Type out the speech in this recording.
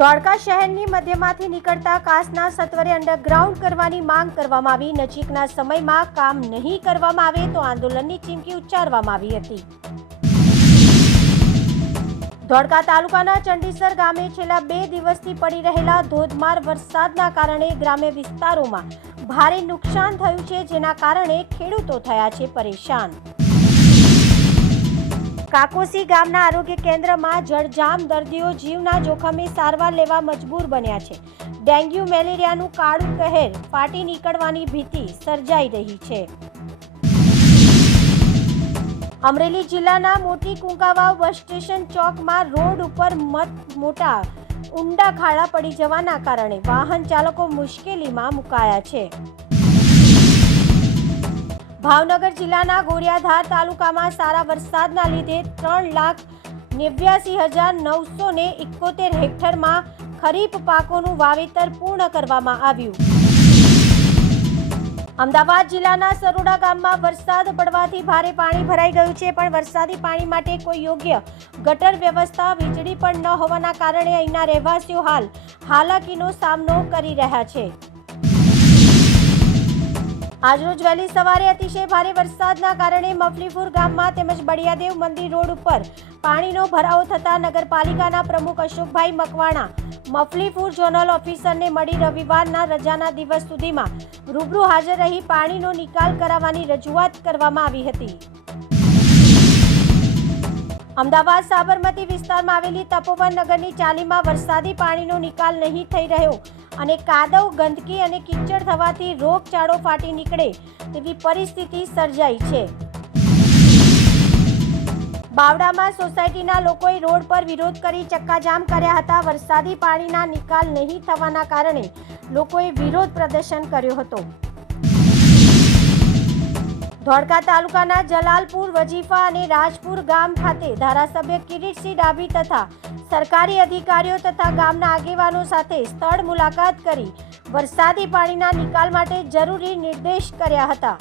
ધોળકા શહેરની મધ્યમાંથી નીકળતા કાસના સત્વરે અંડરગ્રાઉન્ડ કરવાની માંગ કરવામાં આવી. નજીકના સમયમાં કામ નહીં કરવામાં આવે તો આંદોલનની ચીમકી ઉચ્ચારવામાં આવી હતી. ધોળકા તાલુકાના ચંડીસર ગામે છેલ્લા બે દિવસથી પડી રહેલા ધોધમાર વરસાદના કારણે ગ્રામ્ય વિસ્તારોમાં ભારે નુકસાન થયું છે, જેના કારણે ખેડૂતો થયા છે પરેશાન. કાકોસી ગામના આરોગ્ય કેન્દ્રમાં જળજામ દર્દીઓ જીવના જોખમે સારવાર લેવા મજબૂર બન્યા છે. ડેન્ગ્યુ મેલેરિયાનું કાળું કહેર ફાટી નીકળવાની ભીતિ સર્જાઈ રહી છે. અમરેલી જિલ્લાના મોટી કુંકાવાવ બસ સ્ટેશન ચોકમાં રોડ ઉપર મત મોટા ઊંડા ખાડા પડી જવાના કારણે વાહન ચાલકો મુશ્કેલીમાં મુકાયા છે. ભાવનગર જિલ્લાના ગોરિયાધાર તાલુકામાં સારા વરસાદના લીધે ત્રણ લાખ નેવ્યાસી હજાર નવસો ને એકોતેર હેક્ટરમાં ખરીફ પાકોનું વાવેતર પૂર્ણ કરવામાં આવ્યું. અમદાવાદ જિલ્લાના સરોડા ગામમાં વરસાદ પડવાથી ભારે પાણી ભરાઈ ગયું છે, પણ વરસાદી પાણી માટે કોઈ યોગ્ય ગટર વ્યવસ્થા વીજળી પણ ન હોવાના કારણે અહીંના રહેવાસીઓ હાલ હાલાકીનો સામનો કરી રહ્યા છે. આજરોજ વહેલી સવારે અતિશય ભારે વરસાદના કારણે મફલીપુર ગામમાં તેમજ બળિયાદેવ મંદિર રોડ ઉપર પાણીનો ભરાવો થતા નગરપાલિકાના પ્રમુખ અશોકભાઈ મકવાણા, મફલીપુર ઝોનલ ઓફિસરને મળી રવિવારના રજાના દિવસ સુધીમાં રૂબરૂ હાજર રહી પાણીનો નિકાલ કરાવવાની રજૂઆત કરવામાં આવી હતી. અમદાવાદ સાબરમતી વિસ્તારમાં આવેલી તપોવન નગરની ચાલીમાં વરસાદી પાણીનો નિકાલ નહીં થઈ રહ્યો અને કાદવ, ગંદકી અને કીચડ થવાથી રોગચાળો ફાટી નીકળે તેવી પરિસ્થિતિ સર્જાઈ છે. બાવડામાં સોસાયટીના લોકોએ રોડ પર વિરોધ કરી ચક્કાજામ કર્યા હતા. વરસાદી પાણીના નિકાલ નહીં થવાના કારણે લોકોએ વિરોધ પ્રદર્શન કર્યો હતો. ધોળકા તાલુકાના જલાલપુર, વજીફા અને રાજપુર ગામ ખાતે ધારાસભ્ય કિરીટસિંહ ડાભી તથા સરકારી અધિકારીઓ તથા ગામના આગેવાનો સાથે સ્થળ મુલાકાત કરી વરસાદી પાણીના નિકાલ માટે જરૂરી નિર્દેશ કર્યા હતા.